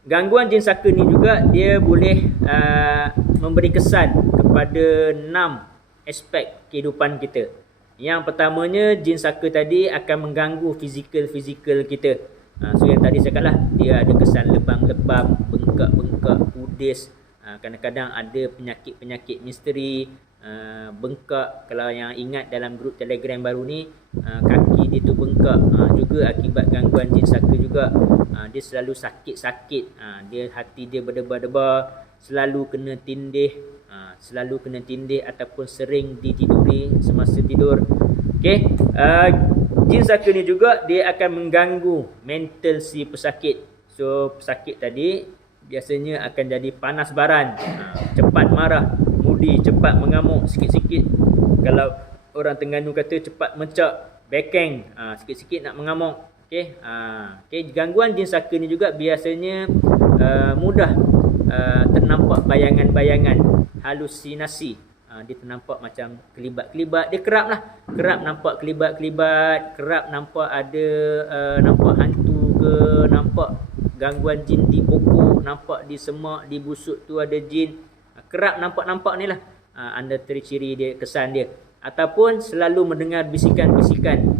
Gangguan jin saka ni juga dia boleh memberi kesan kepada 6 aspek kehidupan kita. Yang pertamanya, jin saka tadi akan mengganggu fizikal kita. So yang tadi saya katalah, dia ada kesan lebam-lebam, bengkak-bengkak, pudis. Kadang-kadang ada penyakit-penyakit misteri, bengkak. Kalau yang ingat dalam grup Telegram baru ni, kaki dia tu bengkak, juga akibat gangguan jin saka juga. Dia selalu sakit-sakit, hati dia berdebar-debar, selalu kena tindih ataupun sering ditiduri semasa tidur. Okey, jin saka ni juga dia akan mengganggu mental si pesakit. So pesakit tadi biasanya akan jadi panas baran, cepat marah, mudi, cepat mengamuk sikit-sikit. Kalau orang Terengganu kata cepat mencak, bekeng, sikit-sikit nak mengamuk. Okey, gangguan jin saka ni juga biasanya mudah ternampak bayangan-bayangan, halusinasi. Dia ternampak macam kelibat-kelibat. Dia kerap nampak kelibat-kelibat, kerap nampak ada nampak hantu ke, nampak gangguan jin di pokok, nampak di semak, di busuk tu ada jin. Kerap nampak ni lah antara ciri dia, kesan dia. Ataupun selalu mendengar bisikan-bisikan,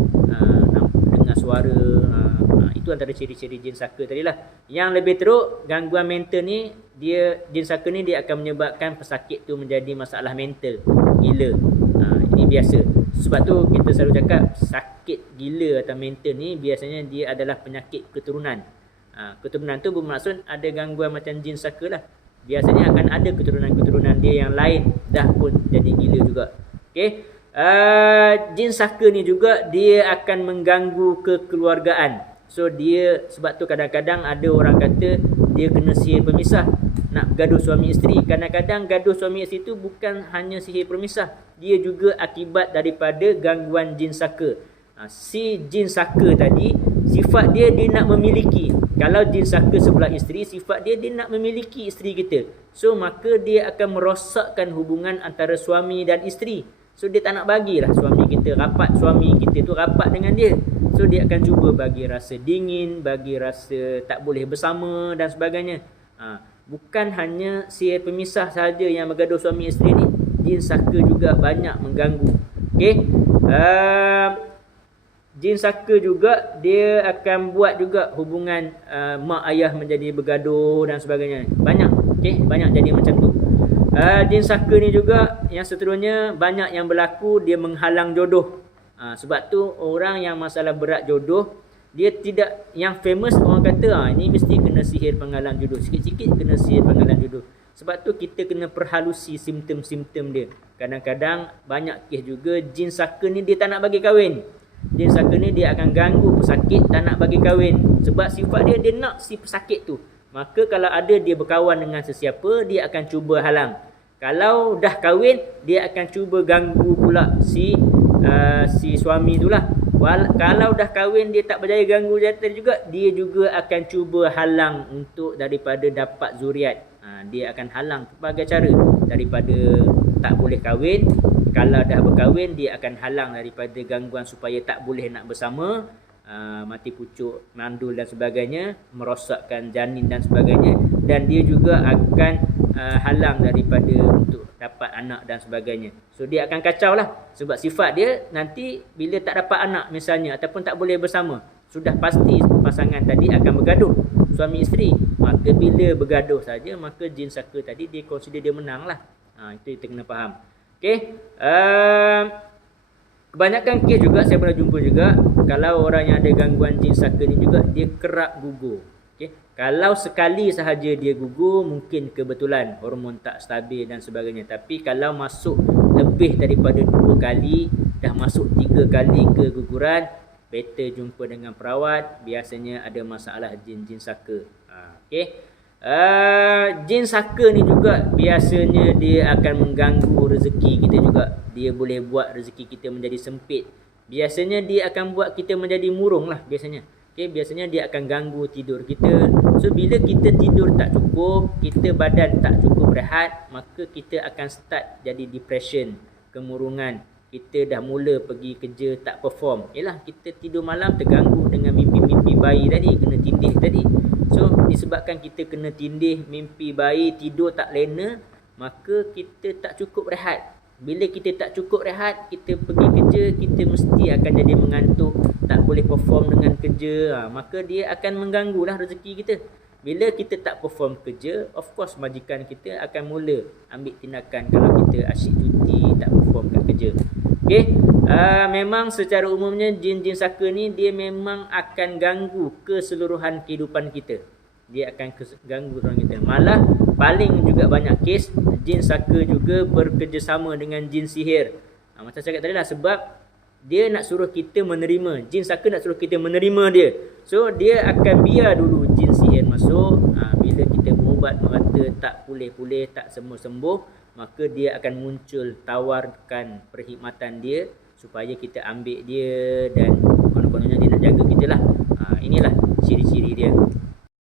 dengar suara. Itu antara ciri-ciri jin saka tadi lah. Yang lebih teruk, gangguan mental ni, jin saka ni dia akan menyebabkan pesakit tu menjadi masalah mental, gila. Ini biasa. Sebab tu kita selalu cakap sakit gila atau mental ni biasanya dia adalah penyakit keturunan. Keturunan tu bermaksud ada gangguan macam jin saka lah. Biasanya akan ada keturunan-keturunan dia yang lain dah pun jadi gila juga. Okey. Jin saka ni juga dia akan mengganggu kekeluargaan. So dia, sebab tu kadang-kadang ada orang kata dia kena sihir pemisah, nak bergaduh suami isteri. Kadang-kadang gaduh suami isteri tu bukan hanya sihir pemisah, dia juga akibat daripada gangguan jin saka. Si jin saka tadi, sifat dia nak memiliki. Kalau jin saka sebelah isteri, sifat dia nak memiliki isteri kita. So maka dia akan merosakkan hubungan antara suami dan isteri. So dia tak nak bagilah suami kita rapat dengan dia. So dia akan cuba bagi rasa dingin, bagi rasa tak boleh bersama dan sebagainya. Bukan hanya sihir pemisah sahaja yang bergaduh suami isteri ni, jin saka juga banyak mengganggu. Okey. Jin saka juga dia akan buat juga hubungan mak ayah menjadi bergaduh dan sebagainya. Banyak. Okey, banyak jadi macam tu. Jin saka ni juga yang seterusnya banyak yang berlaku, dia menghalang jodoh. Sebab tu orang yang masalah berat jodoh, dia tidak, yang famous orang kata ini mesti kena sihir penghalang jodoh, sikit-sikit kena sihir penghalang jodoh. Sebab tu kita kena perhalusi simptom-simptom dia. Kadang-kadang banyak kes juga jin saka ni dia tak nak bagi kahwin. Jin saka ni dia akan ganggu pesakit tak nak bagi kahwin. Sebab sifat dia nak si pesakit tu. Maka kalau ada dia berkawan dengan sesiapa, dia akan cuba halang. Kalau dah kahwin, dia akan cuba ganggu pula si suami tu lah. Kalau dah kahwin dia tak berjaya ganggu jantan juga, dia juga akan cuba halang untuk daripada dapat zuriat. Dia akan halang berbagai cara, daripada tak boleh kahwin. Kalau dah berkahwin, dia akan halang daripada gangguan supaya tak boleh nak bersama, mati pucuk, mandul dan sebagainya, merosakkan janin dan sebagainya. Dan dia juga akan halang daripada untuk dapat anak dan sebagainya. So dia akan kacau lah. Sebab sifat dia nanti bila tak dapat anak misalnya, ataupun tak boleh bersama, sudah pasti pasangan tadi akan bergaduh, suami isteri. Maka bila bergaduh saja, maka jin saka tadi dia consider dia menang lah. Itu kita kena faham. Okay. Kebanyakan kes juga saya pernah jumpa juga, kalau orang yang ada gangguan jin saka ni juga, dia kerap gugur. Okay. Kalau sekali sahaja dia gugur, mungkin kebetulan hormon tak stabil dan sebagainya. Tapi kalau masuk lebih daripada 2 kali, dah masuk 3 kali keguguran, better jumpa dengan perawat. Biasanya ada masalah jin saka. Okay. Jin saka ni juga biasanya dia akan mengganggu rezeki kita juga. Dia boleh buat rezeki kita menjadi sempit. Biasanya dia akan buat kita menjadi murung lah biasanya. Okay, biasanya dia akan ganggu tidur kita. So bila kita tidur tak cukup, kita badan tak cukup rehat, maka kita akan start jadi depression, kemurungan. Kita dah mula pergi kerja tak perform. Yalah, kita tidur malam terganggu dengan mimpi-mimpi bayi tadi, kena tindih tadi. So disebabkan kita kena tindih, mimpi bayi, tidur tak lena, maka kita tak cukup rehat. Bila kita tak cukup rehat, kita pergi kerja, kita mesti akan jadi mengantuk, tak boleh perform dengan kerja. Maka dia akan mengganggulah rezeki kita. Bila kita tak perform kerja, of course majikan kita akan mula ambil tindakan kalau kita asyik cuti, tak perform kat kerja. Okey, memang secara umumnya jin-jin saka ni dia memang akan ganggu keseluruhan kehidupan kita. Dia akan ganggu orang kita. Malah paling juga banyak kes jin saka juga bekerjasama dengan jin sihir. Macam saya kata tadi lah, sebab dia nak suruh kita menerima. Jin saka nak suruh kita menerima dia. So dia akan biar dulu jin sihir masuk. Bila kita berubat merata tak pulih-pulih, tak sembuh-sembuh, maka dia akan muncul tawarkan perkhidmatan dia supaya kita ambil dia, dan konon-kononnya dia nak jaga kita lah. Inilah ciri-ciri dia.